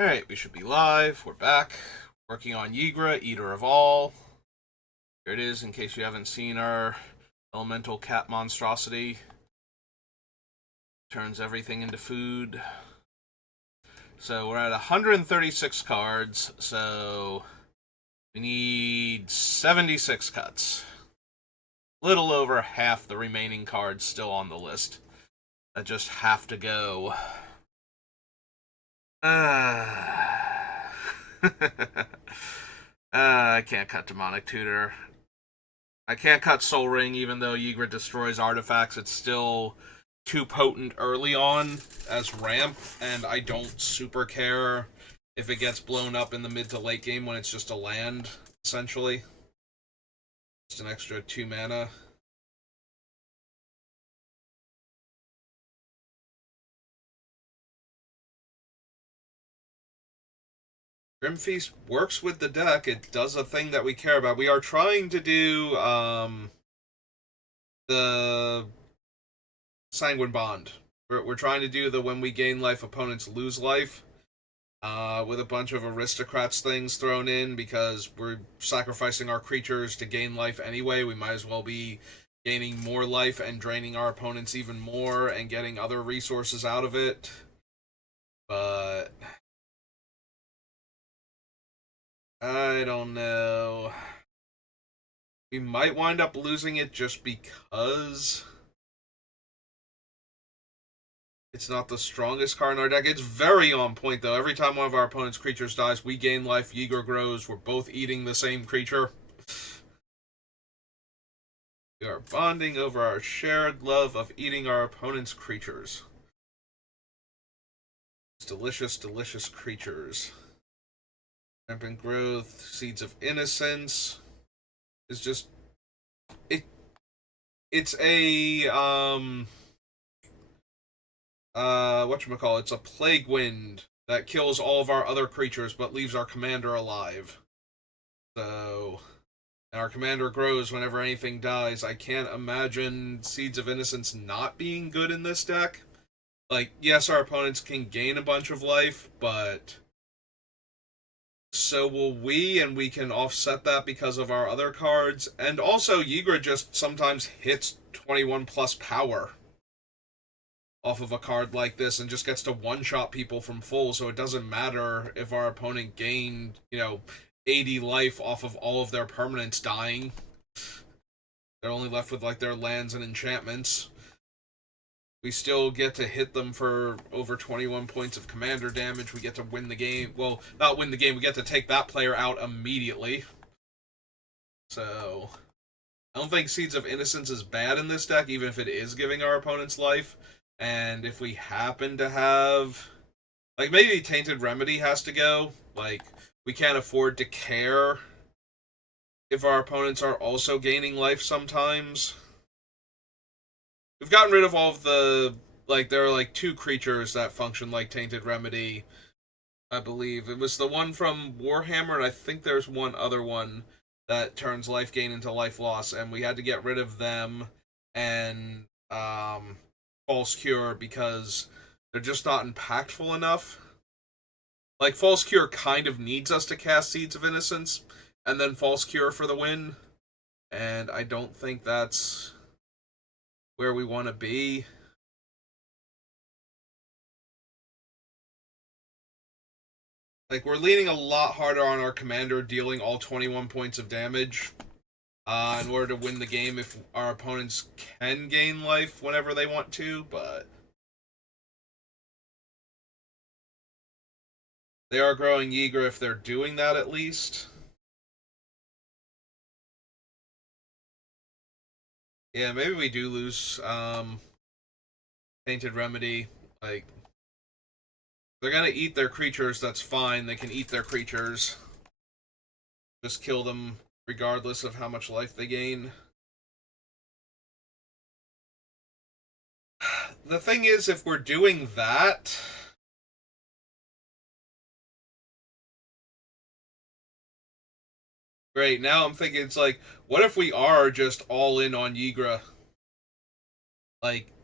Alright, we should be live. We're back. Working on Ygra, Eater of All. Here it is in case you haven't seen our elemental cat monstrosity. Turns everything into food. So we're at 136 cards, so we need 76 cuts. Little over half the remaining cards still on the list that just have to go. I can't cut Demonic Tutor. I can't cut Soul Ring, even though Ygra destroys artifacts. It's still too potent early on as ramp, and I don't super care if it gets blown up in the mid to late game when it's just a land, essentially. Just an extra 2 mana. Grim Feast works with the deck. It does a thing that we care about. We are trying to do the Sanguine Bond. We're trying to do the when we gain life, opponents lose life. With a bunch of aristocrats things thrown in because we're sacrificing our creatures to gain life anyway. We might as well be gaining more life and draining our opponents even more and getting other resources out of it. But I don't know. We might wind up losing it just because it's not the strongest card in our deck. It's very on point, though. Every time one of our opponent's creatures dies, we gain life, Ygra grows. We're both eating the same creature. We are bonding over our shared love of eating our opponent's creatures. It's delicious, delicious creatures. Rampant growth, seeds of innocence is just it's a whatchamacallit, it's a plague wind that kills all of our other creatures but leaves our commander alive. So, and our commander grows whenever anything dies. I can't imagine Seeds of Innocence not being good in this deck. Like, yes, our opponents can gain a bunch of life, but so will we, and we can offset that because of our other cards. And also, Ygra just sometimes hits 21 plus power off of a card like this and just gets to one-shot people from full, so it doesn't matter if our opponent gained, 80 life off of all of their permanents dying. They're only left with, their lands and enchantments. We still get to hit them for over 21 points of commander damage. We get to win the game. Well, not win the game. We get to take that player out immediately. So, I don't think Seeds of Innocence is bad in this deck, even if it is giving our opponents life. And if we happen to have... maybe Tainted Remedy has to go. We can't afford to care if our opponents are also gaining life sometimes. We've gotten rid of all of the... there are, 2 creatures that function like Tainted Remedy, I believe. It was the one from Warhammer, and I think there's one other one that turns life gain into life loss, and we had to get rid of them and False Cure because they're just not impactful enough. False Cure kind of needs us to cast Seeds of Innocence and then False Cure for the win, and I don't think that's where we want to be. We're leaning a lot harder on our commander dealing all 21 points of damage in order to win the game if our opponents can gain life whenever they want to, but they are growing Ygra if they're doing that at least. Yeah, maybe we do lose Tainted Remedy. They're gonna eat their creatures, that's fine. They can eat their creatures. Just kill them regardless of how much life they gain. The thing is, if we're doing that... Great, now I'm thinking it's what if we are just all in on Ygra?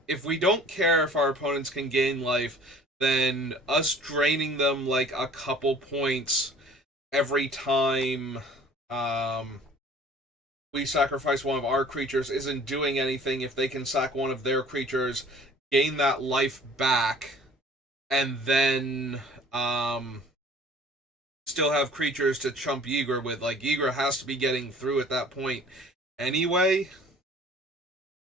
If we don't care if our opponents can gain life, then us draining them like a couple points every time um, we sacrifice one of our creatures isn't doing anything if they can sack one of their creatures, gain that life back, and then still have creatures to chump Ygra with. Like, Ygra has to be getting through at that point anyway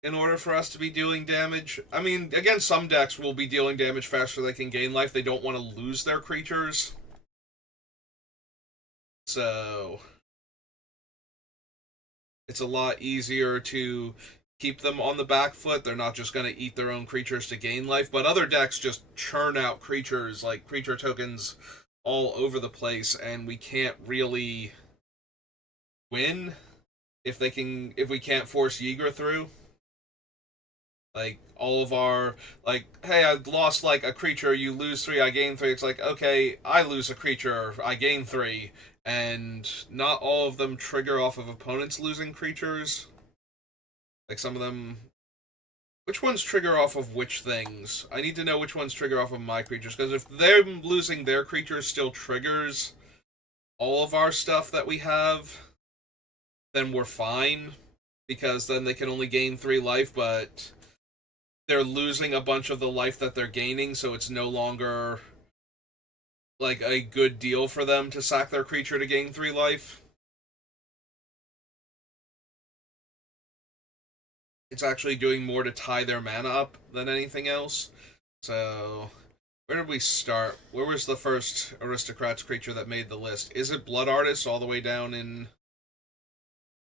in order for us to be dealing damage. I mean, again, some decks will be dealing damage faster they can gain life. They don't want to lose their creatures. So it's a lot easier to keep them on the back foot. They're not just going to eat their own creatures to gain life. But other decks just churn out creatures, like creature tokens, all over the place, and we can't really win if we can't force Ygra through. Like, all of our, like, hey, I lost, like, a creature, you lose 3, I gain 3. It's like, okay, I lose a creature, I gain 3. And not all of them trigger off of opponents losing creatures. Like, some of them... Which ones trigger off of which things? I need to know which ones trigger off of my creatures, because if them losing their creatures still triggers all of our stuff that we have, then we're fine, because then they can only gain 3 life, but they're losing a bunch of the life that they're gaining, so it's no longer like a good deal for them to sack their creature to gain 3 life. It's actually doing more to tie their mana up than anything else. So, where did we start? Where was the first Aristocrats creature that made the list? Is it Blood Artist all the way down in...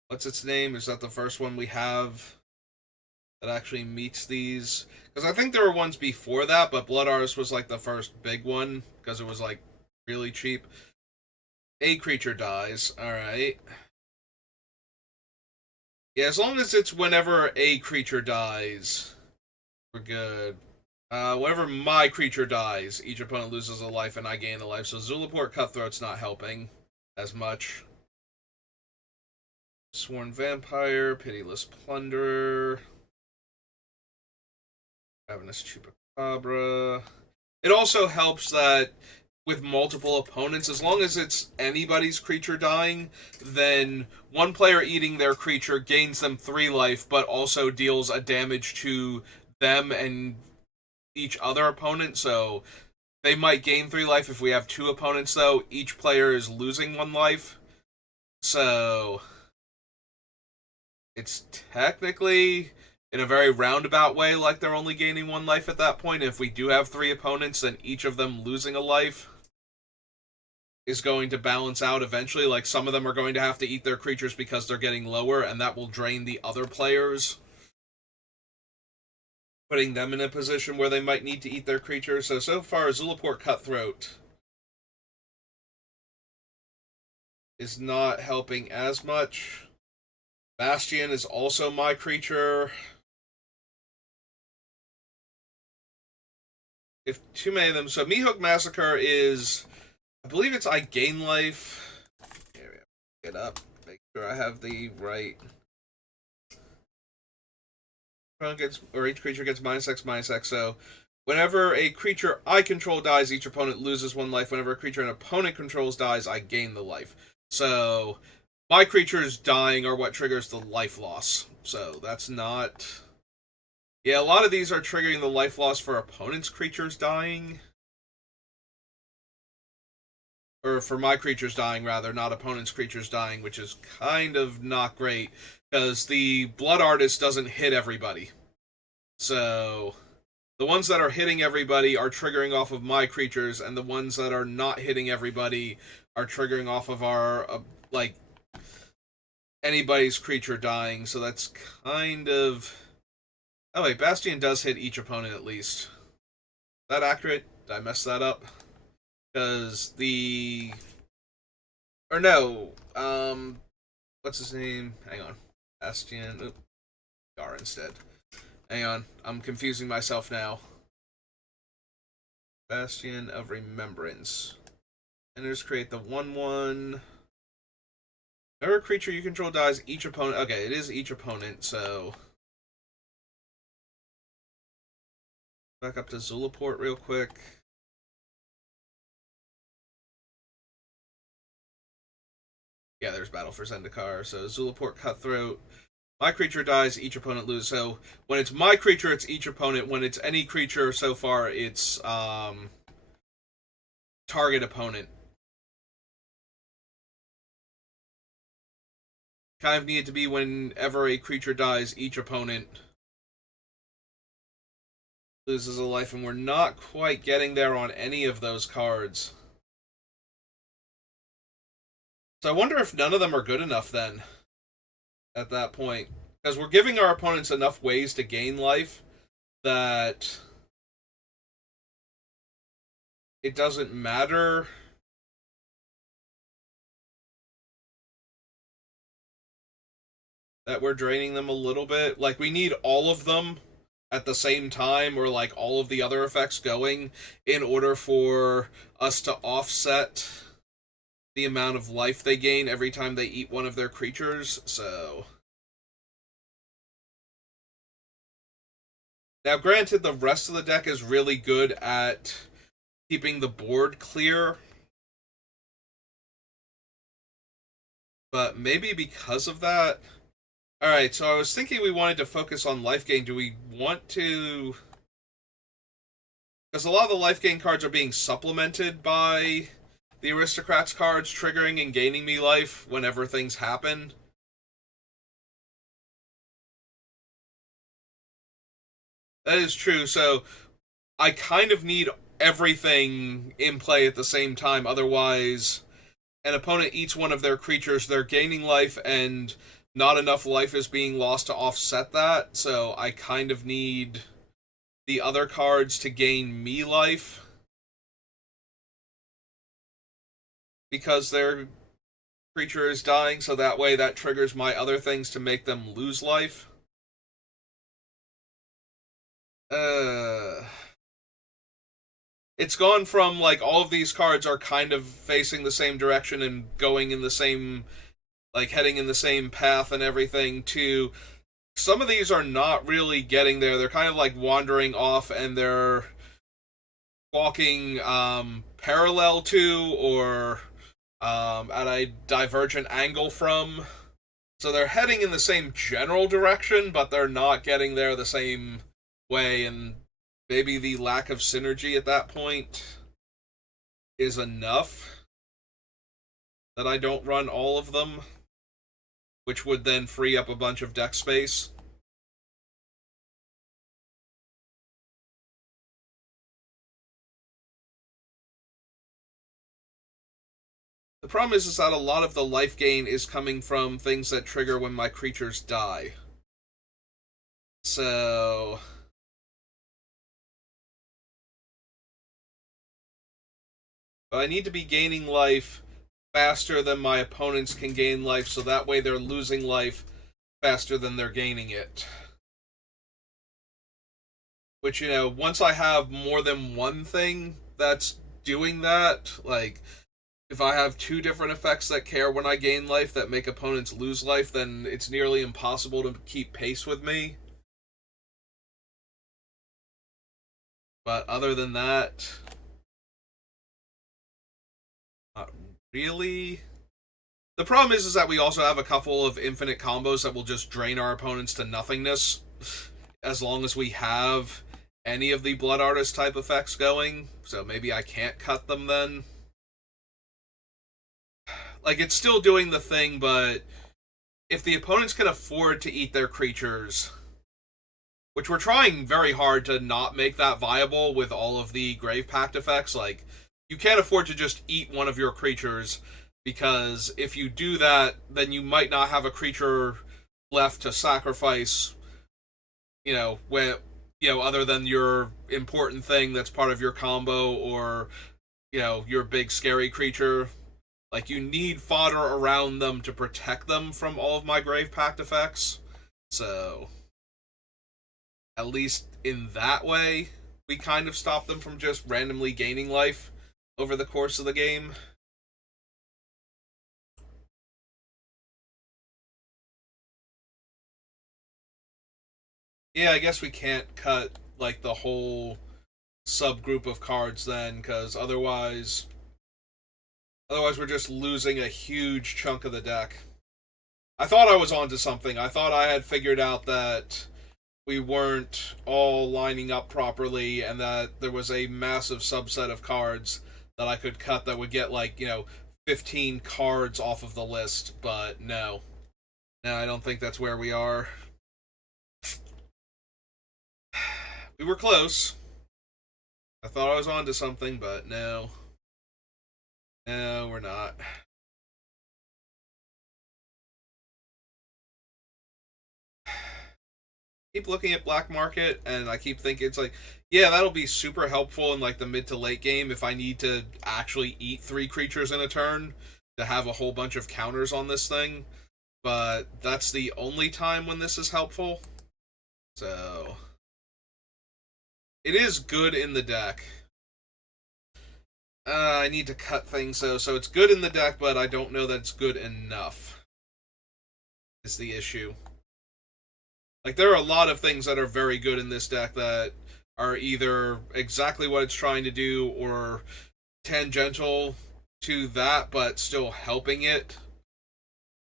What's its name? Is that the first one we have that actually meets these? Because I think there were ones before that, but Blood Artist was like the first big one, because it was like really cheap. A creature dies. Alright. Yeah, as long as it's whenever a creature dies, we're good. Whenever my creature dies, each opponent loses a life and I gain a life. So Zulaport Cutthroat's not helping as much. Sworn Vampire, Pitiless Plunderer, Ravenous Chupacabra. It also helps that with multiple opponents, as long as it's anybody's creature dying, then one player eating their creature gains them 3 life, but also deals a damage to them and each other opponent. So they might gain 3 life if we have 2 opponents, though. Each player is losing 1 life. So it's technically, in a very roundabout way, like they're only gaining 1 life at that point. If we do have 3 opponents, then each of them losing a life is going to balance out eventually. Like, some of them are going to have to eat their creatures because they're getting lower, and that will drain the other players, putting them in a position where they might need to eat their creatures. So far, Zulaport Cutthroat is not helping as much. Bastion is also my creature. If too many of them... So, Meathook Massacre is... I believe it's I gain life. Here we go. Get up. Make sure I have the right. Each creature gets -X. So, whenever a creature I control dies, each opponent loses 1 life. Whenever a creature an opponent controls dies, I gain the life. So, my creatures dying are what triggers the life loss. So, that's not... Yeah, a lot of these are triggering the life loss for opponents' creatures dying. Or for my creatures dying, rather, not opponents' creatures dying, which is kind of not great, because the Blood Artist doesn't hit everybody. So, the ones that are hitting everybody are triggering off of my creatures, and the ones that are not hitting everybody are triggering off of our, like, anybody's creature dying, so that's kind of... Oh wait, Bastion does hit each opponent at least. Is that accurate? Did I mess that up? Because the... Or no, what's his name? Hang on. Bastion... Oop. Ygra instead. Hang on, I'm confusing myself now. Bastion of Remembrance. And just create the 1/1. Whenever a creature you control dies, each opponent... Okay, it is each opponent, so... Back up to Zulaport real quick. Yeah, there's Battle for Zendikar. So Zulaport Cutthroat. My creature dies, each opponent loses. So when it's my creature, it's each opponent. When it's any creature so far, it's target opponent. Kind of need it to be whenever a creature dies, each opponent loses a life, and we're not quite getting there on any of those cards. So I wonder if none of them are good enough then, at that point. Because we're giving our opponents enough ways to gain life that it doesn't matter that we're draining them a little bit. Like, we need all of them at the same time, or like all of the other effects going, in order for us to offset the amount of life they gain every time they eat one of their creatures. So now, granted, the rest of the deck is really good at keeping the board clear, but maybe because of that. Alright, so I was thinking we wanted to focus on life gain. Do we want to... Because a lot of the life gain cards are being supplemented by the Aristocrats cards, triggering and gaining me life whenever things happen. That is true, so I kind of need everything in play at the same time, otherwise an opponent eats one of their creatures, they're gaining life, and not enough life is being lost to offset that, so I kind of need the other cards to gain me life because their creature is dying, so that way that triggers my other things to make them lose life. It's gone from, like, all of these cards are kind of facing the same direction and going in the same, like, heading in the same path and everything, to some of these are not really getting there. They're kind of like wandering off, and they're walking parallel to, or at a divergent angle from. So they're heading in the same general direction, but they're not getting there the same way, and maybe the lack of synergy at that point is enough that I don't run all of them, which would then free up a bunch of deck space. The problem is that a lot of the life gain is coming from things that trigger when my creatures die. So... But I need to be gaining life faster than my opponents can gain life, so that way they're losing life faster than they're gaining it. Which, you know, once I have more than one thing that's doing that, like, if I have two different effects that care when I gain life that make opponents lose life, then it's nearly impossible to keep pace with me. But other than that, not really. The problem is that we also have a couple of infinite combos that will just drain our opponents to nothingness as long as we have any of the Blood Artist type effects going. So maybe I can't cut them then. Like, it's still doing the thing, but if the opponents can afford to eat their creatures, which we're trying very hard to not make that viable with all of the Grave Pact effects, like, you can't afford to just eat one of your creatures, because if you do that, then you might not have a creature left to sacrifice, you know, when, you know, other than your important thing that's part of your combo, or, you know, your big scary creature. Like, you need fodder around them to protect them from all of my Grave Pact effects. So, at least in that way, we kind of stop them from just randomly gaining life over the course of the game. Yeah, I guess we can't cut, like, the whole subgroup of cards then, because otherwise Otherwise, we're just losing a huge chunk of the deck. I thought I was onto something. I thought I had figured out that we weren't all lining up properly and that there was a massive subset of cards that I could cut that would get, like, 15 cards off of the list, but no. No, I don't think that's where we are. We were close. I thought I was onto something, but no. No, we're not. Keep looking at black market and I keep thinking it's like, yeah, that'll be super helpful in like the mid to late game if I need to actually eat 3 creatures in a turn to have a whole bunch of counters on this thing. But that's the only time when this is helpful. So it is good in the deck. I need to cut things though, so it's good in the deck, but I don't know that it's good enough. Is the issue. Like, there are a lot of things that are very good in this deck that are either exactly what it's trying to do or tangential to that, but still helping it.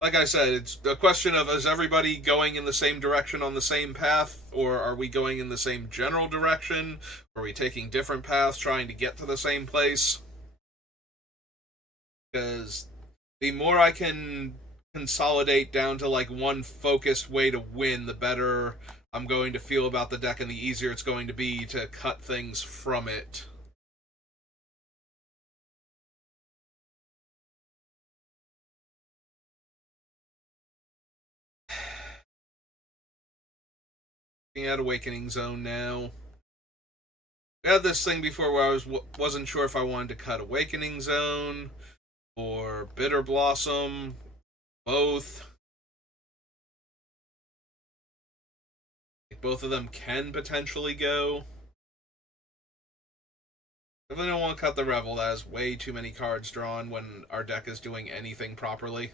Like I said, it's a question of, is everybody going in the same direction on the same path, or are we going in the same general direction? Are we taking different paths trying to get to the same place? Because the more I can consolidate down to like one focused way to win, the better I'm going to feel about the deck and the easier it's going to be to cut things from it. Looking at Awakening Zone now. We had this thing before where wasn't sure if I wanted to cut Awakening Zone or Bitter Blossom, both. Both of them can potentially go. Definitely don't want to cut the Revel. That has way too many cards drawn when our deck is doing anything properly.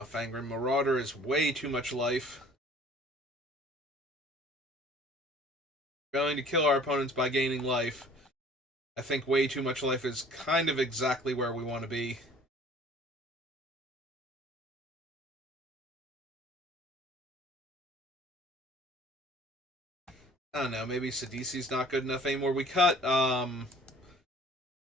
A Fangren Marauder is way too much life. Going to kill our opponents by gaining life. I think way too much life is kind of exactly where we want to be. I don't know, maybe Sidisi's not good enough anymore. We cut Dawn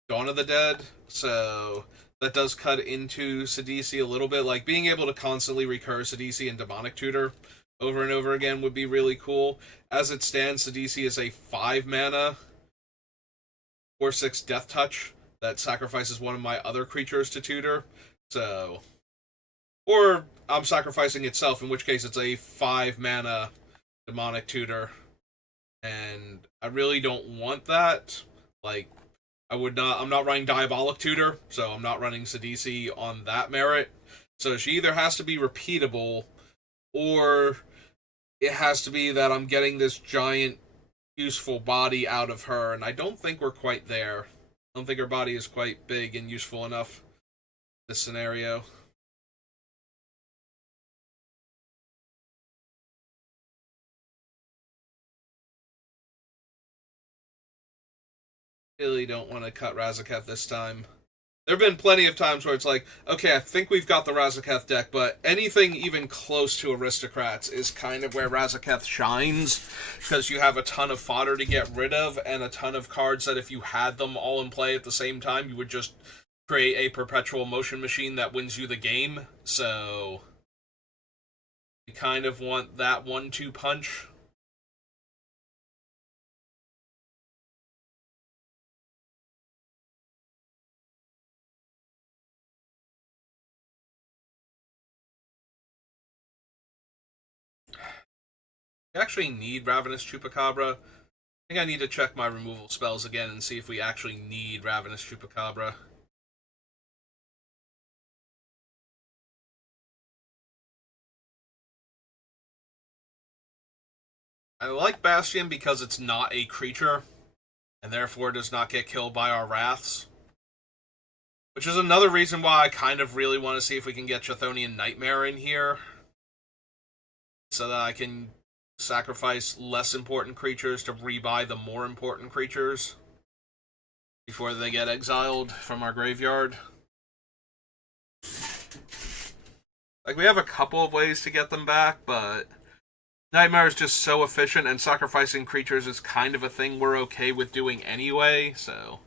of the Dead, so that does cut into Sidisi a little bit. Like, being able to constantly recur Sidisi and Demonic Tutor over and over again would be really cool. As it stands, Sidisi is a 5 mana 4/6 Death Touch that sacrifices one of my other creatures to tutor. So, or I'm sacrificing itself, in which case it's a 5 mana Demonic Tutor. And I really don't want that. Like, I'm not running Diabolic Tutor, so I'm not running Sidisi on that merit. So she either has to be repeatable, or it has to be that I'm getting this giant, useful body out of her, and I don't think we're quite there. I don't think her body is quite big and useful enough in this scenario. Really don't want to cut Razaketh this time. There have been plenty of times where it's like, okay, I think we've got the Razaketh deck, but anything even close to Aristocrats is kind of where Razaketh shines, because you have a ton of fodder to get rid of, and a ton of cards that if you had them all in play at the same time, you would just create a perpetual motion machine that wins you the game. So, you kind of want that 1-2 punch. I actually need Ravenous Chupacabra. I think I need to check my removal spells again and see if we actually need Ravenous Chupacabra. I like Bastion because it's not a creature, and therefore does not get killed by our Wraths. Which is another reason why I kind of really want to see if we can get Chthonian Nightmare in here, so that I can sacrifice less important creatures to rebuy the more important creatures. before they get exiled from our graveyard. Like, we have a couple of ways to get them back, but Nightmare is just so efficient, and sacrificing creatures is kind of a thing we're okay with doing anyway, so.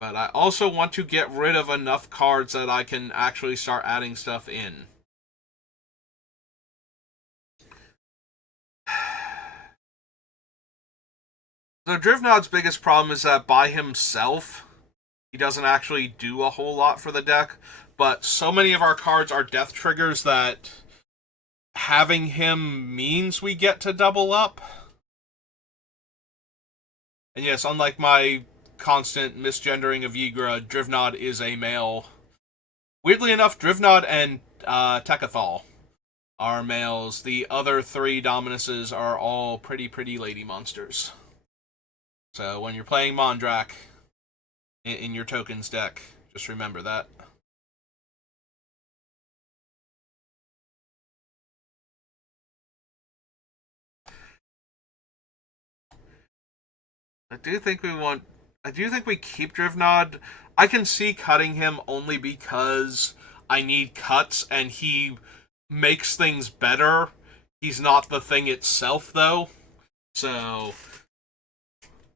But I also want to get rid of enough cards that I can actually start adding stuff in. So Drivnod's biggest problem is that by himself, he doesn't actually do a whole lot for the deck, but so many of our cards are death triggers that having him means we get to double up. And yes, unlike my constant misgendering of Ygra, Drivnod is a male. Weirdly enough, Drivnod and Tekathal are males. The other three Dominuses are all pretty lady monsters. So when you're playing Mondrak in your tokens deck, just remember that. I do think we keep Drivnod. I can see cutting him only because I need cuts and he makes things better. He's not the thing itself, though. So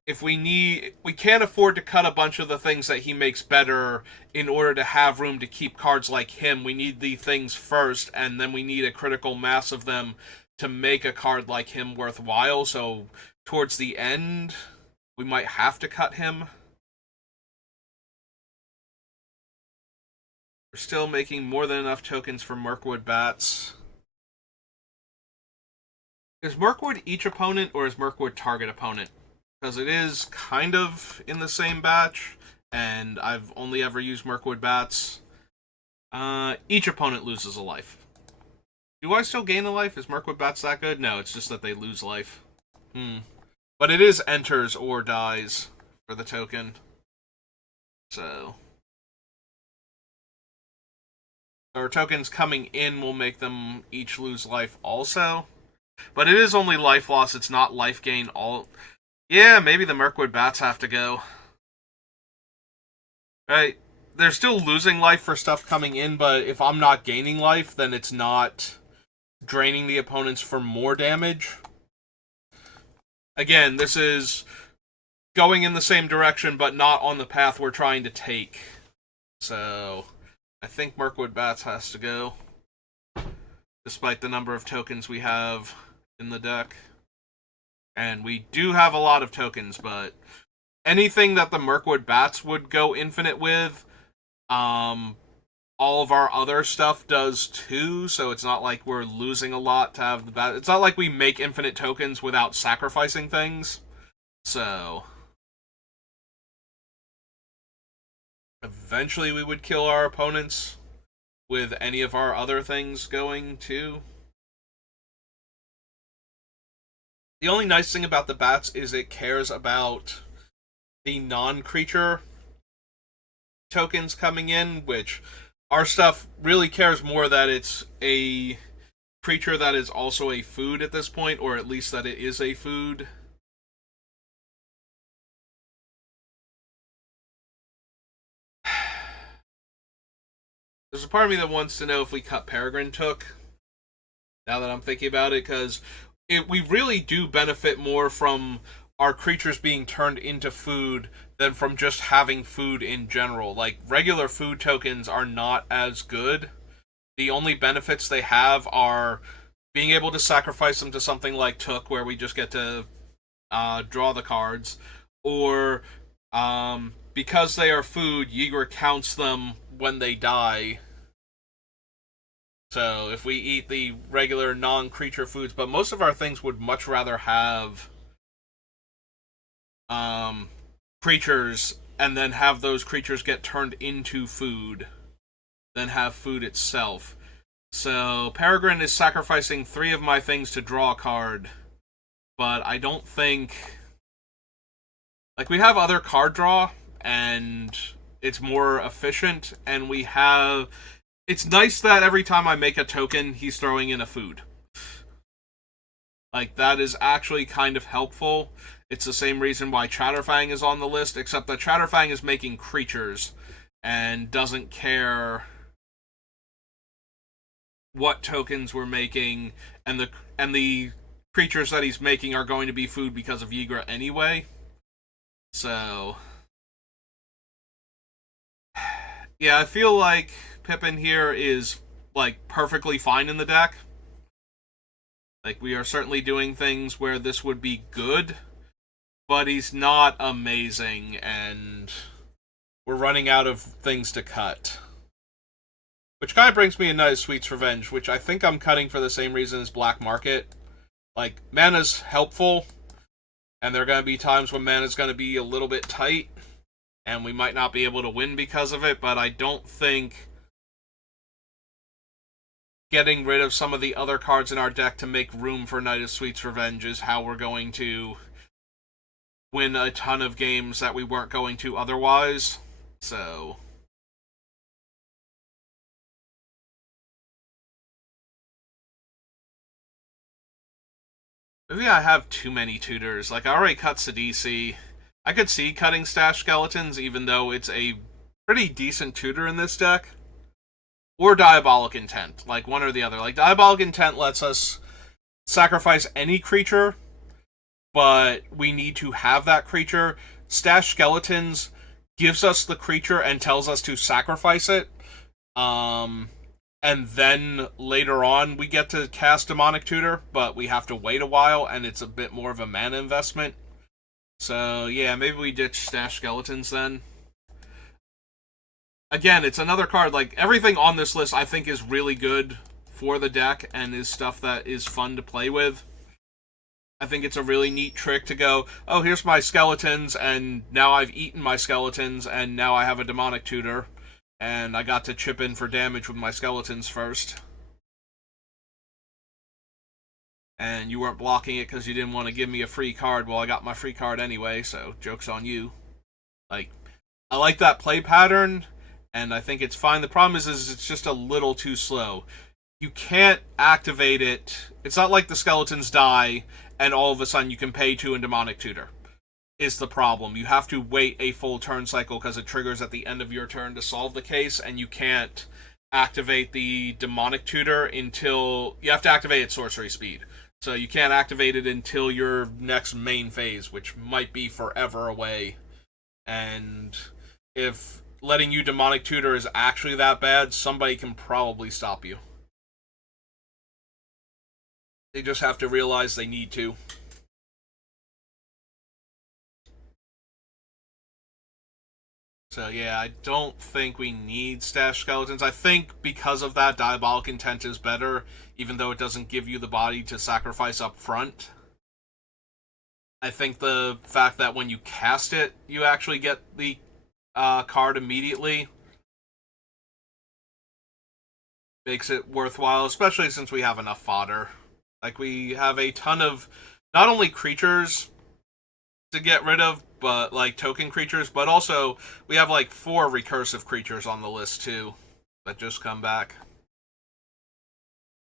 if we can't afford to cut a bunch of the things that he makes better in order to have room to keep cards like him. We need the things first, and then we need a critical mass of them to make a card like him worthwhile. So towards the end, we might have to cut him. We're still making more than enough tokens for Mirkwood Bats. Is Mirkwood each opponent, or is Mirkwood target opponent? Because it is kind of in the same batch, and I've only ever used Mirkwood Bats. Each opponent loses a life. Do I still gain a life? Is Mirkwood Bats that good? No, it's just that they lose life. But it is enters or dies for the token. So our tokens coming in will make them each lose life also. But it is only life loss, it's not life gain all. Yeah, maybe the Mirkwood Bats have to go. Right. They're still losing life for stuff coming in, but if I'm not gaining life, then it's not draining the opponents for more damage. Again, this is going in the same direction, but not on the path we're trying to take. So I think Mirkwood Bats has to go, despite the number of tokens we have in the deck. And we do have a lot of tokens, but anything that the Mirkwood Bats would go infinite with, all of our other stuff does too, so it's not like we're losing a lot to have the bat. It's not like we make infinite tokens without sacrificing things. So eventually we would kill our opponents with any of our other things going too. The only nice thing about the bats is it cares about the non-creature tokens coming in, which our stuff really cares more that it's a creature that is also a food at this point, or at least that it is a food. There's a part of me that wants to know if we cut Peregrine Took, now that I'm thinking about it, because we really do benefit more from our creatures being turned into food than from just having food in general. Like, regular food tokens are not as good. The only benefits they have are being able to sacrifice them to something like Took, where we just get to draw the cards, or because they are food, Ygra counts them when they die. So if we eat the regular non-creature foods, but most of our things would much rather have creatures and then have those creatures get turned into food than have food itself. So Peregrine is sacrificing 3 of my things to draw a card, but I don't think... Like, we have other card draw, and it's more efficient, and we have... It's nice that every time I make a token, he's throwing in a food. Like, that is actually kind of helpful. It's the same reason why Chatterfang is on the list, except that Chatterfang is making creatures and doesn't care what tokens we're making, and the creatures that he's making are going to be food because of Ygra anyway. So yeah, I feel like Pippin here is like perfectly fine in the deck. Like, we are certainly doing things where this would be good, but he's not amazing, and we're running out of things to cut. Which kind of brings me to Night of Sweet's Revenge, which I think I'm cutting for the same reason as Black Market. Like, mana's helpful, and there are going to be times when mana's going to be a little bit tight, and we might not be able to win because of it, but I don't think getting rid of some of the other cards in our deck to make room for Night of Sweet's Revenge is how we're going to win a ton of games that we weren't going to otherwise. So maybe I have too many tutors. Like, I already cut Sidisi. I could see cutting Stash Skeletons, even though it's a pretty decent tutor in this deck. Or Diabolic Intent. Like, one or the other. Like, Diabolic Intent lets us sacrifice any creature, but we need to have that creature. Stash Skeletons gives us the creature and tells us to sacrifice it. And then later on we get to cast Demonic Tutor, but we have to wait a while, and it's a bit more of a mana investment. So yeah, maybe we ditch Stash Skeletons then. Again, it's another card, like, everything on this list I think is really good for the deck and is stuff that is fun to play with. I think it's a really neat trick to go, oh, here's my skeletons, and now I've eaten my skeletons, and now I have a Demonic Tutor, and I got to chip in for damage with my skeletons first. And you weren't blocking it because you didn't want to give me a free card. Well, I got my free card anyway, so joke's on you. Like, I like that play pattern, and I think it's fine. The problem is it's just a little too slow. You can't activate it. It's not like the skeletons die, and all of a sudden you can pay 2 and Demonic Tutor. Is the problem. You have to wait a full turn cycle because it triggers at the end of your turn to solve the case, and you can't activate the Demonic Tutor until... You have to activate at sorcery speed. So you can't activate it until your next main phase, which might be forever away. And if letting you Demonic Tutor is actually that bad, somebody can probably stop you. They just have to realize they need to. So yeah, I don't think we need Stash Skeletons. I think because of that, Diabolic Intent is better, even though it doesn't give you the body to sacrifice up front. I think the fact that when you cast it, you actually get the card immediately makes it worthwhile, especially since we have enough fodder. Like, we have a ton of not only creatures to get rid of, but like token creatures, but also we have like 4 recursive creatures on the list too that just come back.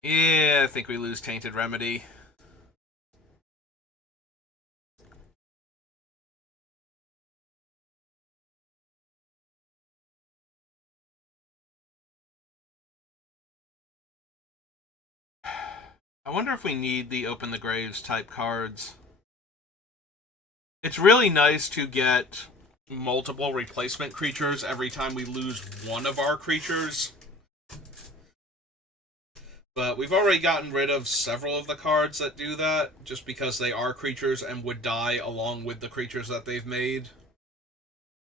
Yeah, I think we lose Tainted Remedy. I wonder if we need the Open the Graves type cards. It's really nice to get multiple replacement creatures every time we lose one of our creatures. But we've already gotten rid of several of the cards that do that, just because they are creatures and would die along with the creatures that they've made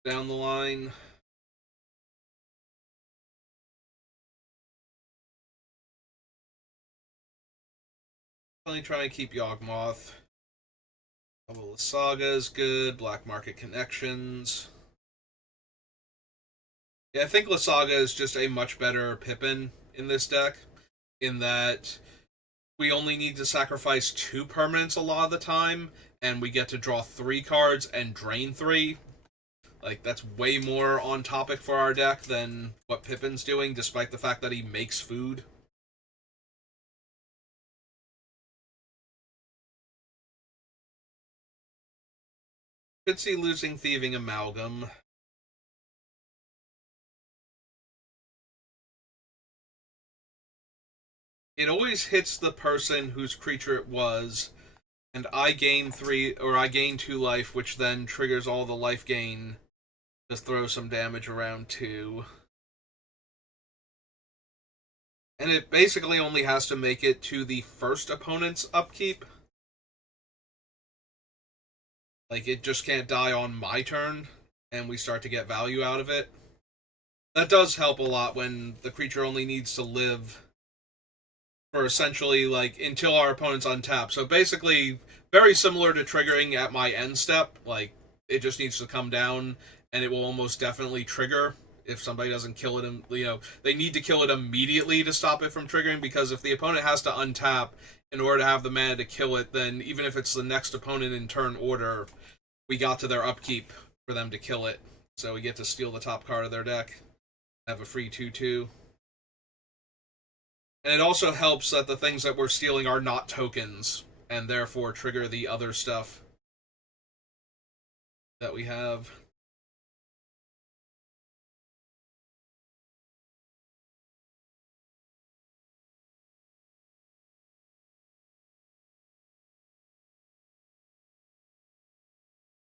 down the line. Only try and keep Yawgmoth. Well, the Saga is good. Black Market Connections. Yeah, I think Lasaga is just a much better Pippin in this deck, in that we only need to sacrifice 2 permanents a lot of the time, and we get to draw 3 cards and drain 3. Like, that's way more on topic for our deck than what Pippin's doing, despite the fact that he makes food. Could see losing Thieving Amalgam. It always hits the person whose creature it was, and I gain 3, or I gain 2 life, which then triggers all the life gain to throw some damage around too. And it basically only has to make it to the first opponent's upkeep. Like, it just can't die on my turn, and we start to get value out of it. That does help a lot when the creature only needs to live for essentially, like, until our opponent's untapped. So basically, very similar to triggering at my end step. Like, it just needs to come down, and it will almost definitely trigger if somebody doesn't kill it. You know, they need to kill it immediately to stop it from triggering, because if the opponent has to untap in order to have the mana to kill it, then even if it's the next opponent in turn order, we got to their upkeep for them to kill it. So we get to steal the top card of their deck, have a free 2/2. And it also helps that the things that we're stealing are not tokens, and therefore trigger the other stuff that we have.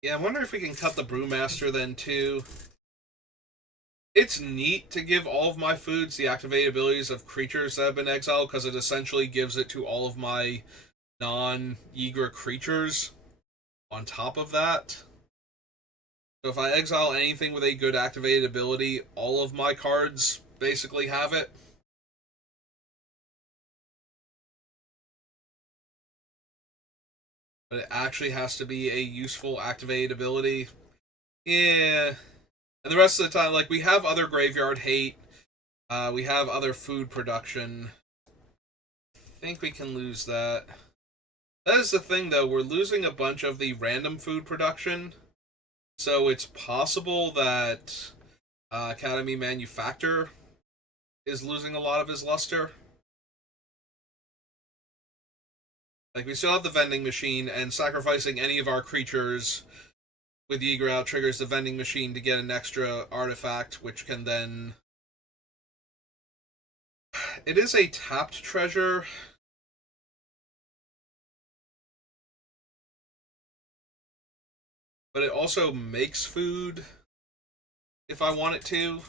Yeah, I wonder if we can cut the Brewmaster then too. It's neat to give all of my foods the activated abilities of creatures that have been exiled, because it essentially gives it to all of my non-Ygra creatures on top of that. So if I exile anything with a good activated ability, all of my cards basically have it. But it actually has to be a useful activated ability. Yeah. And the rest of the time, like, we have other graveyard hate. We have other food production. I think we can lose that. That is the thing, though. We're losing a bunch of the random food production. So it's possible that Academy Manufactor is losing a lot of his luster. Like, we still have the vending machine, and sacrificing any of our creatures with Ygra out triggers the vending machine to get an extra artifact, which can then... It is a tapped treasure. But it also makes food if I want it to.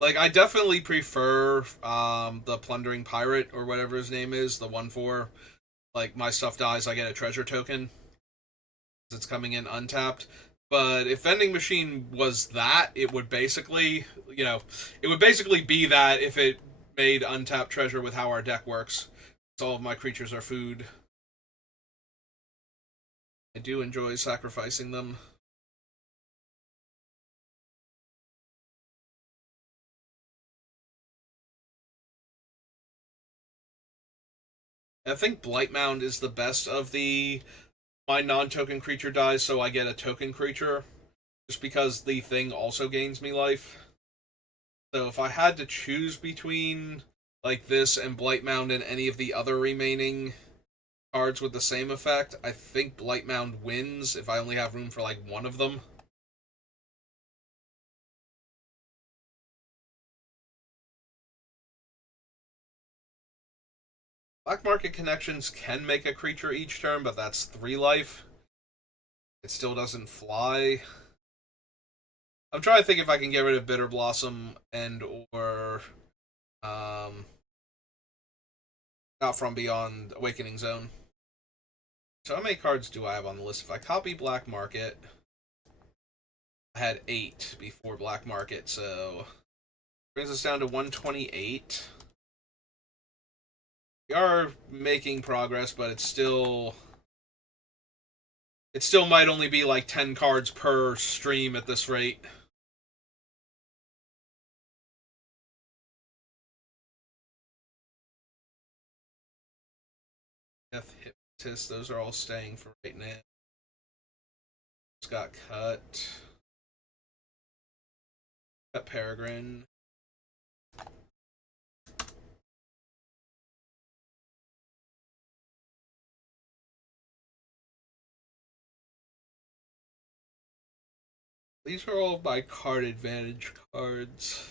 Like, I definitely prefer the Plundering Pirate, or whatever his name is, the 1/4. Like, my stuff dies, I get a treasure token. It's coming in untapped. But if Vending Machine was that, it would basically, it would basically be that if it made untapped treasure with how our deck works. So all of my creatures are food. I do enjoy sacrificing them. I think Blightmound is the best of the my non-token creature dies, so I get a token creature, just because the thing also gains me life. So if I had to choose between like this and Blightmound and any of the other remaining cards with the same effect, I think Blightmound wins if I only have room for like one of them. Black Market Connections can make a creature each turn, but that's 3 life. It still doesn't fly. I'm trying to think if I can get rid of Bitter Blossom and or not from beyond Awakening Zone. So how many cards do I have on the list? If I copy Black Market, I had 8 before Black Market, so brings us down to 128. We are making progress, but it still might only be like 10 cards per stream at this rate. Death Hypnotist, those are all staying for right now. Just got cut. Cut Peregrine. These are all of my card advantage cards.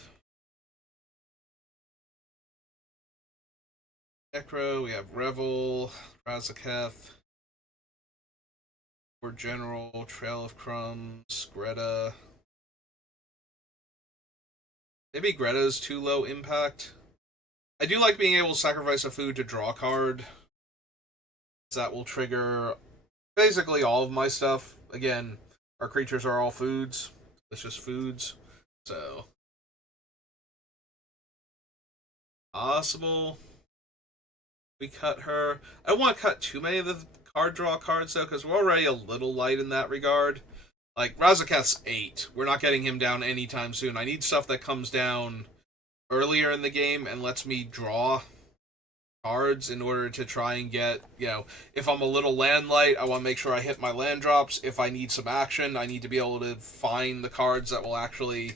Ygra, we have Revel, Razaketh, War General, Trail of Crumbs, Greta. Maybe Greta's too low impact. I do like being able to sacrifice a food to draw a card. That will trigger basically all of my stuff. Again, our creatures are all foods. It's just foods. So, possible we cut her. I don't want to cut too many of the card draw cards, though, because we're already a little light in that regard. Like, Razaketh's 8. We're not getting him down anytime soon. I need stuff that comes down earlier in the game and lets me draw cards in order to try and get, if I'm a little land light, I want to make sure I hit my land drops. If I need some action, I need to be able to find the cards that will actually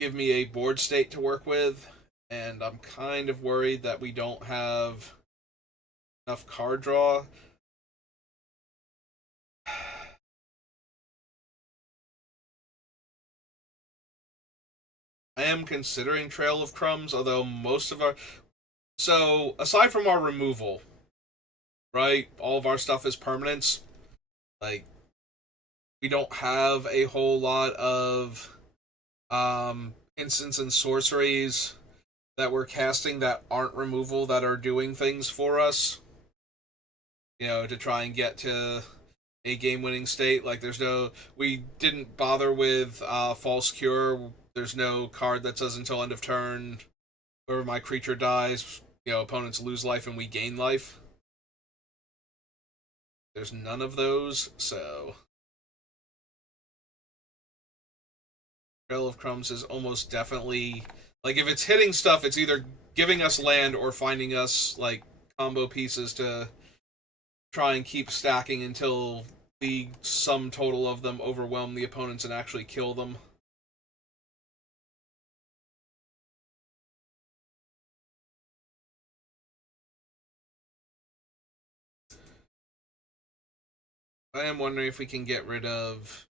give me a board state to work with. And I'm kind of worried that we don't have enough card draw. I am considering Trail of Crumbs, although most of our... So, aside from our removal, right, all of our stuff is permanents. Like, we don't have a whole lot of instants and sorceries that we're casting that aren't removal that are doing things for us. To try and get to a game-winning state. Like, we didn't bother with False Cure. There's no card that says until end of turn, wherever my creature dies, opponents lose life and we gain life. There's none of those, so Trail of Crumbs is almost definitely, like, if it's hitting stuff, it's either giving us land or finding us, like, combo pieces to try and keep stacking until the sum total of them overwhelm the opponents and actually kill them. I am wondering if we can get rid of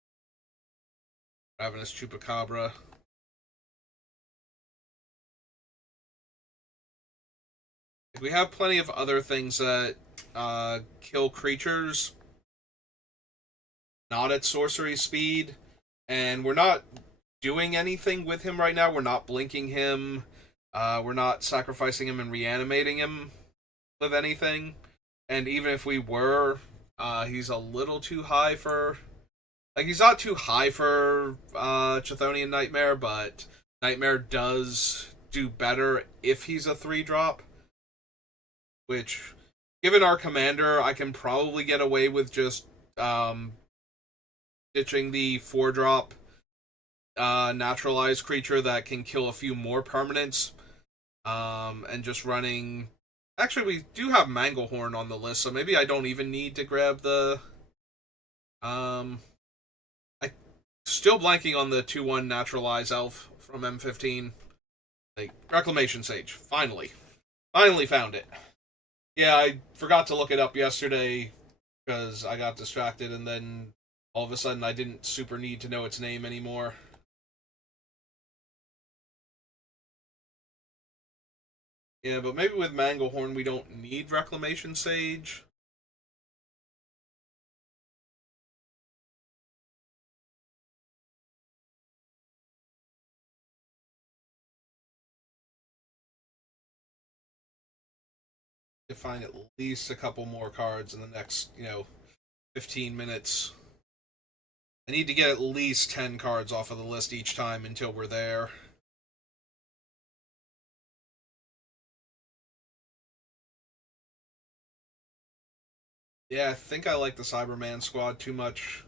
Ravenous Chupacabra. We have plenty of other things that kill creatures, not at sorcery speed, and we're not doing anything with him right now. We're not blinking him. We're not sacrificing him and reanimating him with anything. And even if we were, he's a little too high for... Like, he's not too high for Chthonian Nightmare, but Nightmare does do better if he's a 3-drop. Which, given our commander, I can probably get away with just ditching the 4-drop naturalized creature that can kill a few more permanents, and just running... Actually, we do have Manglehorn on the list, so maybe I don't even need to grab the... I still blanking on the 2/1 naturalized elf from M15. Like, Reclamation Sage. Finally found it. Yeah, I forgot to look it up yesterday because I got distracted, and then all of a sudden I didn't super need to know its name anymore. Yeah, but maybe with Manglehorn we don't need Reclamation Sage. To find at least a couple more cards in the next, 15 minutes. I need to get at least 10 cards off of the list each time until we're there. Yeah, I think I like the Cyberman squad too much.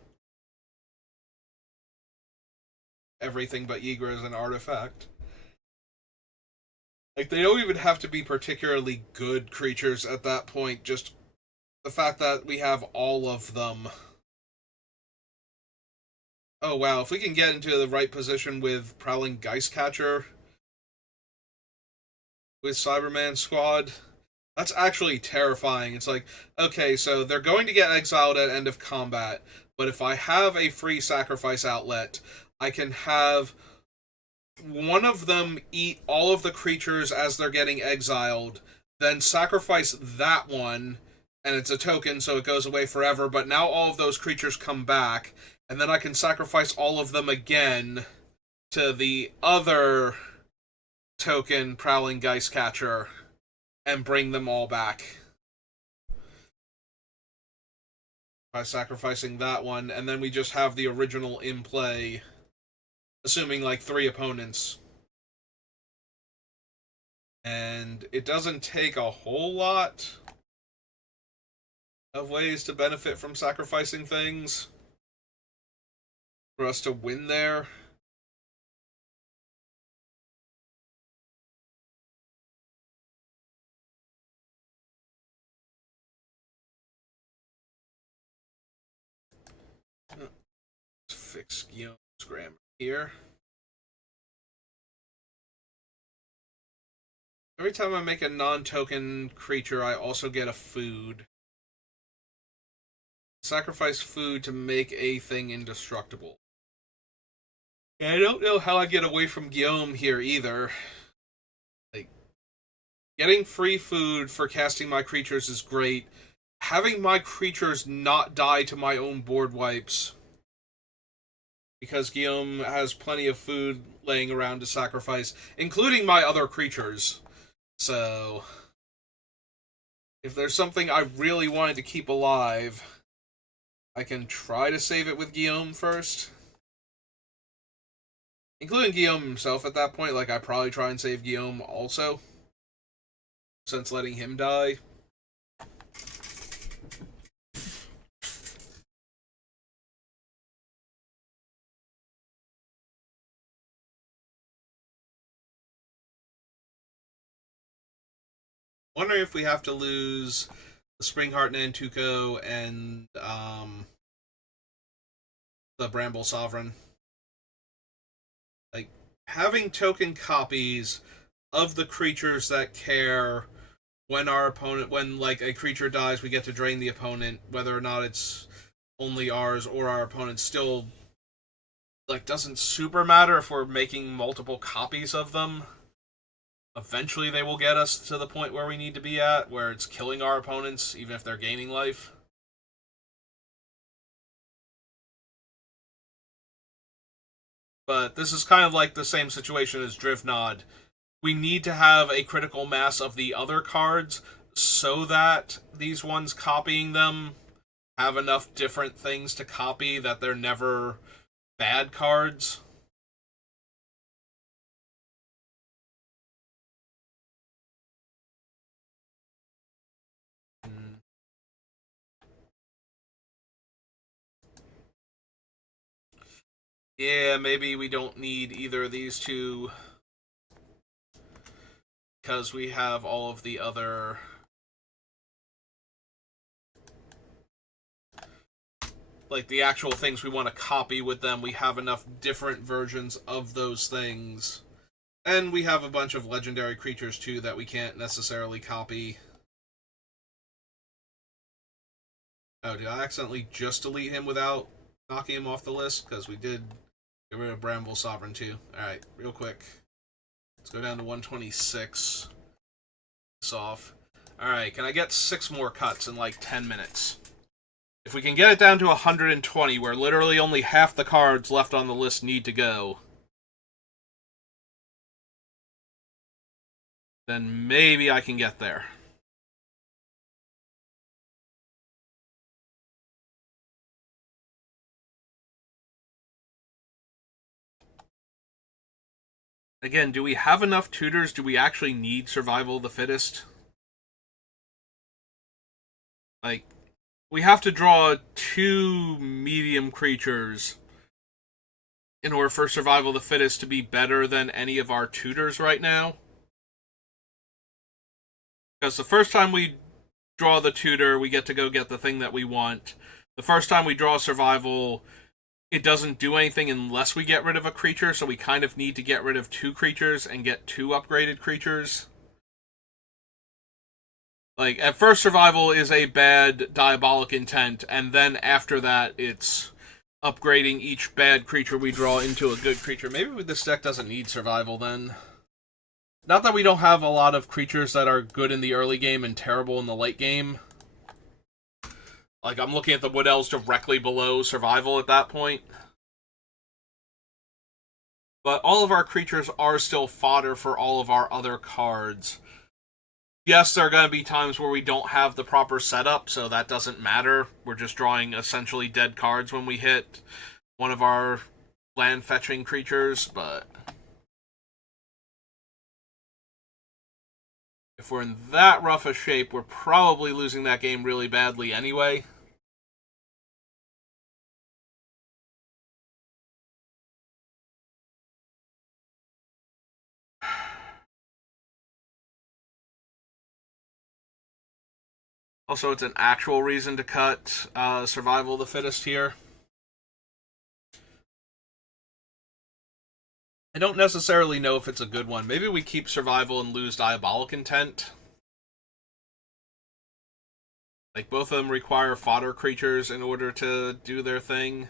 Everything but Ygra is an artifact. Like, they don't even have to be particularly good creatures at that point, just the fact that we have all of them. Oh wow, if we can get into the right position with Prowling Geistcatcher with Cyberman squad, that's actually terrifying. It's like, okay, so they're going to get exiled at end of combat, But if I have a free sacrifice outlet, I can have one of them eat all of the creatures as they're getting exiled, then sacrifice that one, and it's a token, so it goes away forever, but now all of those creatures come back, and then I can sacrifice all of them again to the other token Prowling Geist Catcher and bring them all back by sacrificing that one, and then we just have the original in play, assuming like 3 opponents. And it doesn't take a whole lot of ways to benefit from sacrificing things for us to win there. Let's fix Guillaume's grammar here. Every time I make a non-token creature, I also get a food. Sacrifice food to make a thing indestructible. And I don't know how I get away from Guillaume here either. Like, getting free food for casting my creatures is great. Having my creatures not die to my own board wipes, because Guillaume has plenty of food laying around to sacrifice, including my other creatures. So, if there's something I really wanted to keep alive, I can try to save it with Guillaume first. Including Guillaume himself at that point, like, I probably try and save Guillaume also, since letting him die. Wondering if we have to lose the Springheart Nantuko and the Bramble Sovereign. Like, having token copies of the creatures that care when like a creature dies, we get to drain the opponent, whether or not it's only ours or our opponent's, still like doesn't super matter if we're making multiple copies of them. Eventually they will get us to the point where we need to be at, where it's killing our opponents, even if they're gaining life. But this is kind of like the same situation as Drivnod. We need to have a critical mass of the other cards so that these ones copying them have enough different things to copy that they're never bad cards. Yeah, maybe we don't need either of these two, because we have all of the other... like, the actual things we want to copy with them. We have enough different versions of those things. And we have a bunch of legendary creatures, too, that we can't necessarily copy. Oh, did I accidentally just delete him without knocking him off the list? Because we did get rid of Bramble Sovereign, too. Alright, real quick. Let's go down to 126. This off. Alright, can I get 6 more cuts in like 10 minutes? If we can get it down to 120, where literally only half the cards left on the list need to go, then maybe I can get there. Again, do we have enough tutors? Do we actually need Survival of the Fittest? Like, we have to draw 2 medium creatures in order for Survival of the Fittest to be better than any of our tutors right now. Because the first time we draw the tutor, we get to go get the thing that we want. The first time we draw Survival, it doesn't do anything unless we get rid of a creature, so we kind of need to get rid of 2 creatures and get 2 upgraded creatures. Like, at first, survival is a bad diabolic intent, and then after that, it's upgrading each bad creature we draw into a good creature. Maybe this deck doesn't need survival then. Not that we don't have a lot of creatures that are good in the early game and terrible in the late game. Like, I'm looking at the Wood Elves directly below survival at that point. But all of our creatures are still fodder for all of our other cards. Yes, there are going to be times where we don't have the proper setup, so that doesn't matter. We're just drawing essentially dead cards when we hit one of our land-fetching creatures, but if we're in that rough a shape, we're probably losing that game really badly anyway. Also, it's an actual reason to cut Survival of the Fittest here. I don't necessarily know if it's a good one. Maybe we keep Survival and lose Diabolic Intent. Like, both of them require fodder creatures in order to do their thing.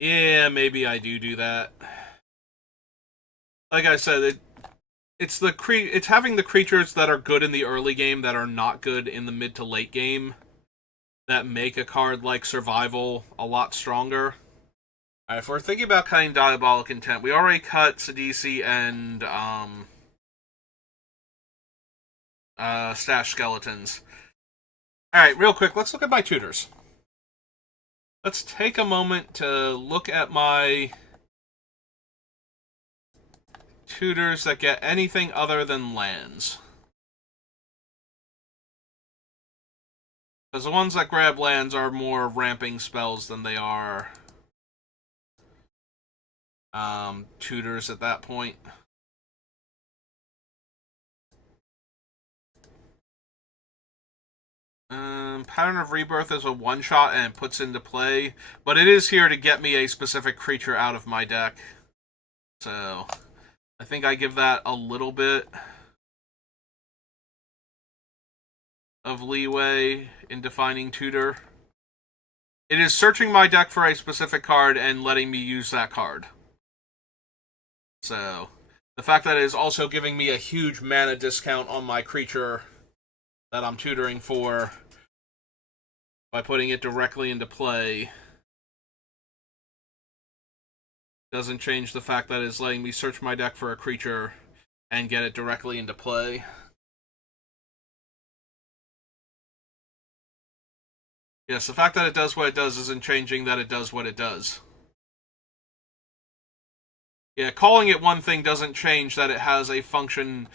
Yeah, maybe I do that. Like I said, it's having the creatures that are good in the early game that are not good in the mid to late game that make a card like Survival a lot stronger. Alright, if we're thinking about cutting Diabolic Intent, we already cut Sidisi and Stash Skeletons. Alright, real quick, let's look at my tutors. Let's take a moment to look at my tutors that get anything other than lands. Because the ones that grab lands are more ramping spells than they are tutors at that point. Pattern of Rebirth is a one-shot and it puts into play, but it is here to get me a specific creature out of my deck. So, I think I give that a little bit of leeway in defining tutor. It is searching my deck for a specific card and letting me use that card. So, the fact that it is also giving me a huge mana discount on my creature that I'm tutoring for by putting it directly into play doesn't change the fact that it's letting me search my deck for a creature and get it directly into play. Yes, the fact that it does what it does isn't changing that it does what it does. Yeah, calling it one thing doesn't change that it has a function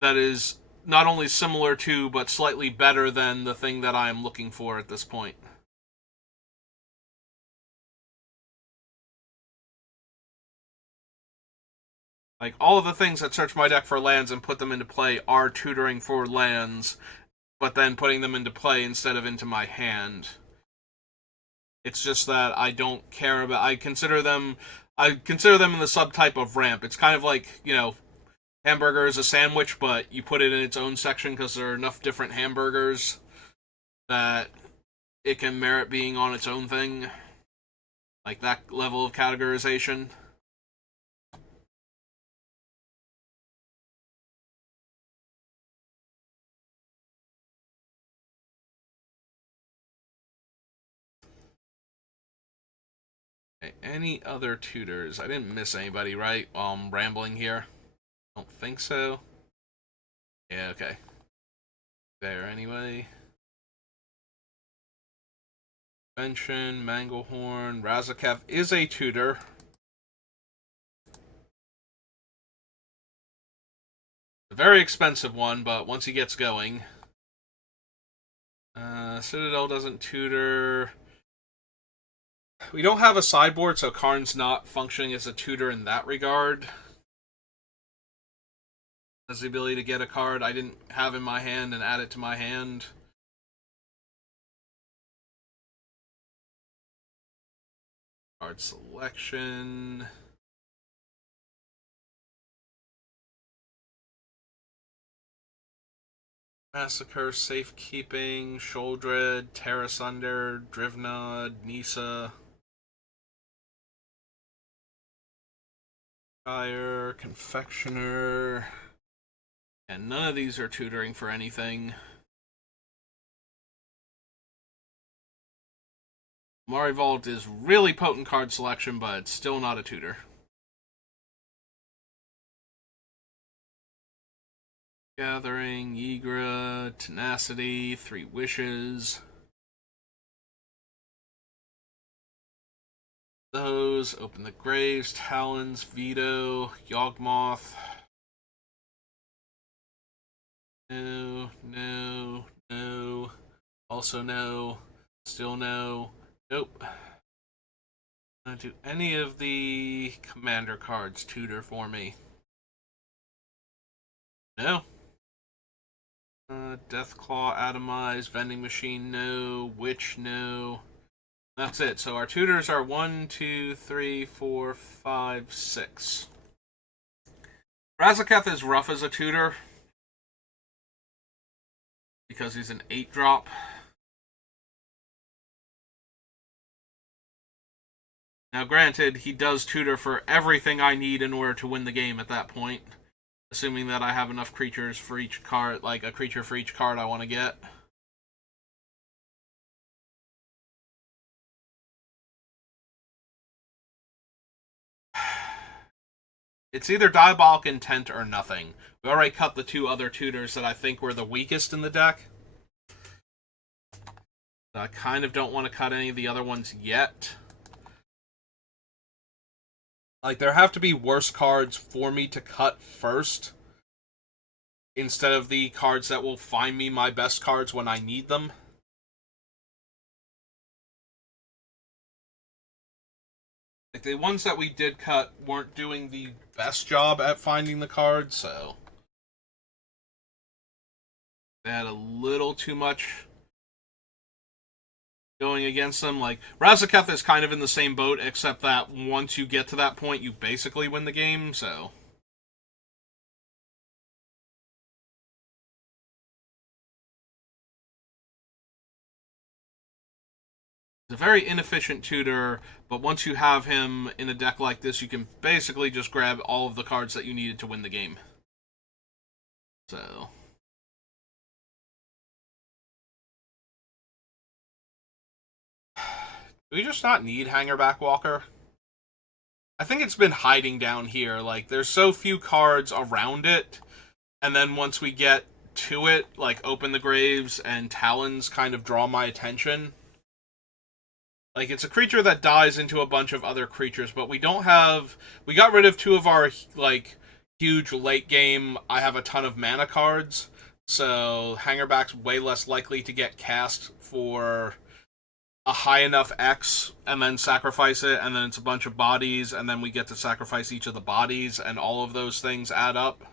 that is not only similar to, but slightly better than the thing that I am looking for at this point. Like, all of the things that search my deck for lands and put them into play are tutoring for lands, but then putting them into play instead of into my hand. It's just that I don't care about... I consider them in the subtype of ramp. It's kind of like, hamburger is a sandwich, but you put it in its own section because there are enough different hamburgers that it can merit being on its own thing. Like that level of categorization. Okay, any other tutors? I didn't miss anybody, right? While I'm rambling here. Don't think so. Yeah, okay. There anyway. Benchen, Manglehorn, Razaketh is a tutor. A very expensive one, but once he gets going. Citadel doesn't tutor. We don't have a sideboard, so Karn's not functioning as a tutor in that regard. Has the ability to get a card I didn't have in my hand and add it to my hand. Card selection. Massacre, Safekeeping, Sholdred, Terrasunder, Drivnod, Nisa, Fire, Confectioner, and none of these are tutoring for anything. Marivault is really potent card selection, but it's still not a tutor. Gathering, Ygra, Tenacity, Three Wishes. Those, Open the Graves, Talons, Veto, Yawgmoth. No, no, no. Also no. Still no. Nope. Not do any of the commander cards tutor for me. No. Deathclaw, Atomize, Vending Machine, no. Witch, no. That's it. So our tutors are 1, 2, 3, 4, 5, 6. Razaketh is rough as a tutor because he's an 8-drop. Now, granted, he does tutor for everything I need in order to win the game at that point, assuming that I have enough creatures for each card, like a creature for each card I want to get. It's either Diabolic Intent or nothing. We already cut the 2 other tutors that I think were the weakest in the deck. So I kind of don't want to cut any of the other ones yet. Like, there have to be worse cards for me to cut first, instead of the cards that will find me my best cards when I need them. Like, the ones that we did cut weren't doing the best job at finding the cards, so they had a little too much going against them. Like, Razaketh is kind of in the same boat, except that once you get to that point, you basically win the game, so he's a very inefficient tutor, but once you have him in a deck like this, you can basically just grab all of the cards that you needed to win the game. So do we just not need Hangerback Walker? I think it's been hiding down here. Like, there's so few cards around it, and then once we get to it, like Open the Graves and Talons kind of draw my attention. Like, it's a creature that dies into a bunch of other creatures, but we don't have... We got rid of 2 of our, like, huge late game, I have a ton of mana cards, so Hangerback's way less likely to get cast for a high enough X and then sacrifice it, and then it's a bunch of bodies, and then we get to sacrifice each of the bodies, and all of those things add up.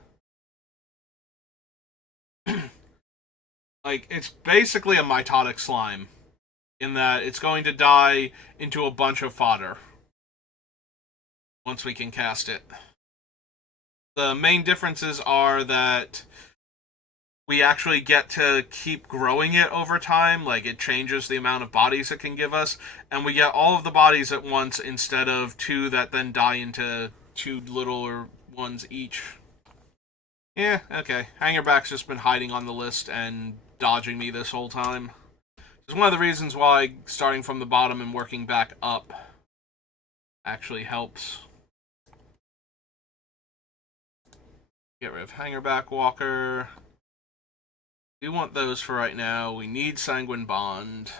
Like, it's basically a mitotic slime, in that it's going to die into a bunch of fodder once we can cast it. The main differences are that we actually get to keep growing it over time. Like, it changes the amount of bodies it can give us, and we get all of the bodies at once instead of 2 that then die into 2 littler ones each. Yeah, okay. Hangerback's just been hiding on the list and dodging me this whole time. It's one of the reasons why starting from the bottom and working back up actually helps. Get rid of Hangerback Walker. We want those for right now. We need Sanguine Bond.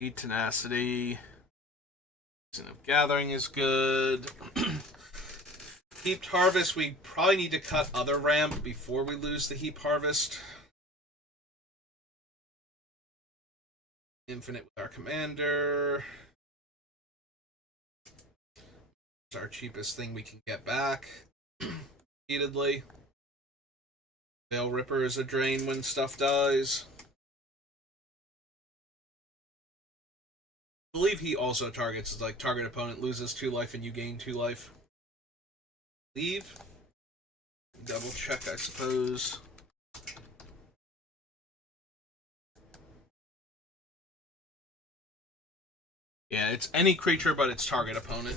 Need Tenacity. Season of Gathering is good. Heaped Harvest, we probably need to cut other ramp before we lose the Heap Harvest. Infinite with our commander. It's our cheapest thing we can get back. Repeatedly. Veil Ripper is a drain when stuff dies. I believe he also targets, like, target opponent loses 2 life and you gain 2 life. Leave. Double check, I suppose. Yeah, it's any creature but its target opponent.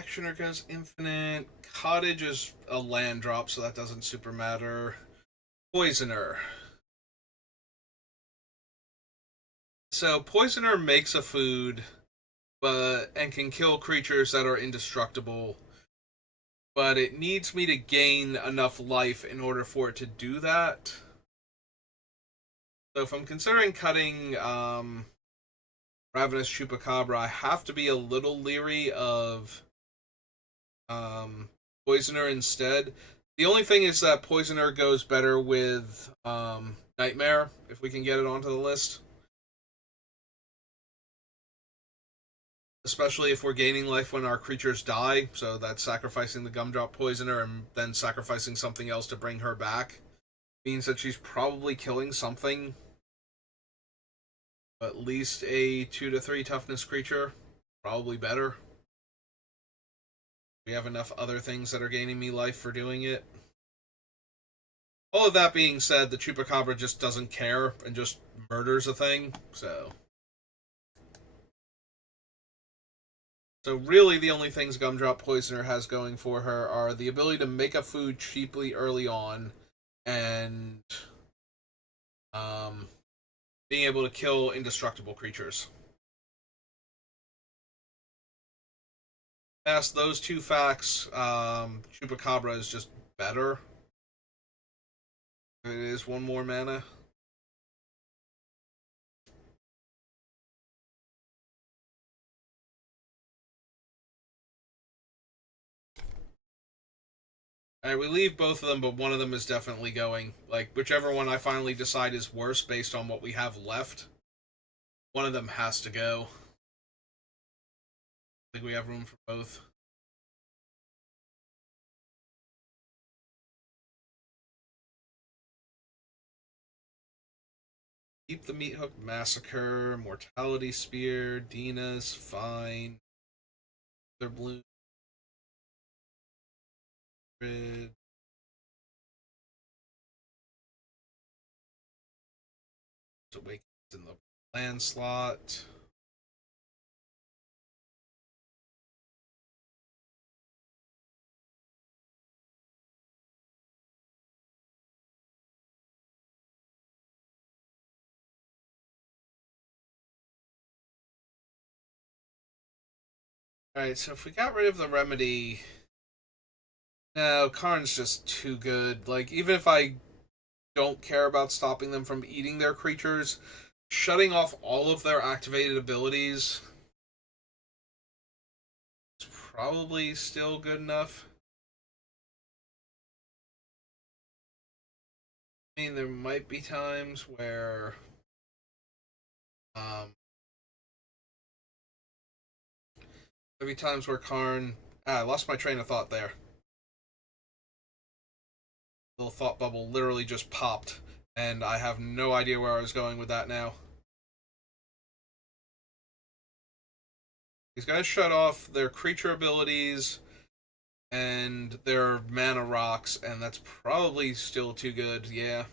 Actioner goes infinite. Cottage is a land drop, so that doesn't super matter. Poisoner. So Poisoner makes a food, and can kill creatures that are indestructible. But it needs me to gain enough life in order for it to do that. So if I'm considering cutting Ravenous Chupacabra, I have to be a little leery of Poisoner instead. The only thing is that Poisoner goes better with Nightmare, if we can get it onto the list. Especially if we're gaining life when our creatures die, so that's sacrificing the Gumdrop Poisoner and then sacrificing something else to bring her back. Means that she's probably killing something. At least a 2 to 3 toughness creature. Probably better. We have enough other things that are gaining me life for doing it. All of that being said, the Chupacabra just doesn't care and just murders a thing, so. So really the only things Gumdrop Poisoner has going for her are the ability to make a food cheaply early on, and being able to kill indestructible creatures. Past those two facts, Chupacabra is just better. It is one more mana. Alright, we leave both of them, but one of them is definitely going. Like, whichever one I finally decide is worse based on what we have left, one of them has to go. I think we have room for both. Keep the Meat Hook Massacre, Mortality Spear, Dina's fine. Their blue. Red. Awakens in the land slot. Alright, so if we got rid of the remedy. No, Karn's just too good. Like, even if I don't care about stopping them from eating their creatures, shutting off all of their activated abilities is probably still good enough. I mean, there might be times where there'll be times where Karn. I lost my train of thought there. The little thought bubble literally just popped, and I have no idea where I was going with that now. These guys shut off their creature abilities and their mana rocks, and that's probably still too good, yeah.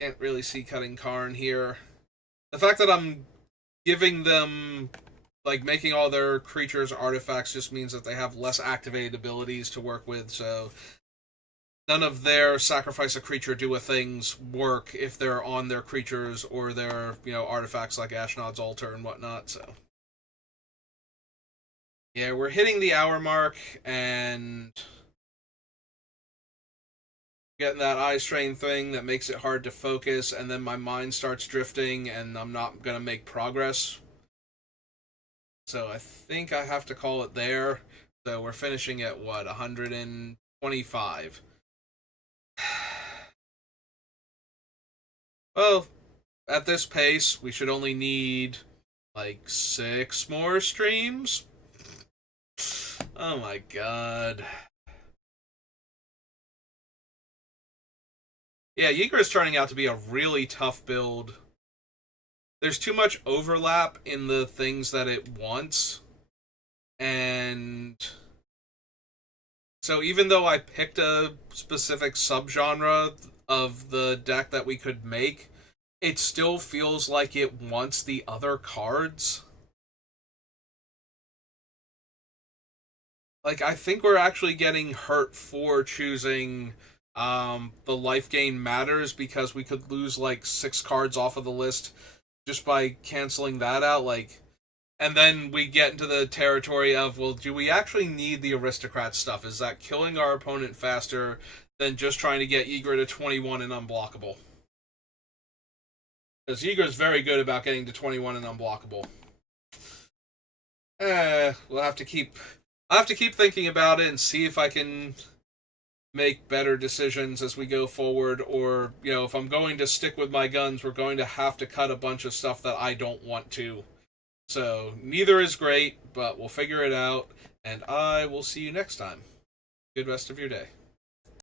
Can't really see cutting Karn here. The fact that I'm giving them, like, making all their creatures artifacts just means that they have less activated abilities to work with, so none of their sacrifice a creature do a things work if they're on their creatures or their, artifacts like Ashnod's Altar and whatnot, so. Yeah, we're hitting the hour mark, and getting that eye strain thing that makes it hard to focus, and then my mind starts drifting, and I'm not gonna make progress. So I think I have to call it there. So we're finishing at what, 125. Well, at this pace, we should only need like 6 more streams. Oh my god. Yeah, Ygra is turning out to be a really tough build. There's too much overlap in the things that it wants. And so even though I picked a specific subgenre of the deck that we could make, it still feels like it wants the other cards. Like, I think we're actually getting hurt for choosing the life gain matters, because we could lose like 6 cards off of the list just by canceling that out. Like, and then we get into the territory of, well, do we actually need the aristocrat stuff? Is that killing our opponent faster than just trying to get Ygra to 21 and unblockable? Because Ygra is very good about getting to 21 and unblockable. We'll have to keep. I'll have to keep thinking about it and see if I can make better decisions as we go forward. Or, if I'm going to stick with my guns, we're going to have to cut a bunch of stuff that I don't want to. So neither is great, but we'll figure it out. And I will see you next time. Good rest of your day.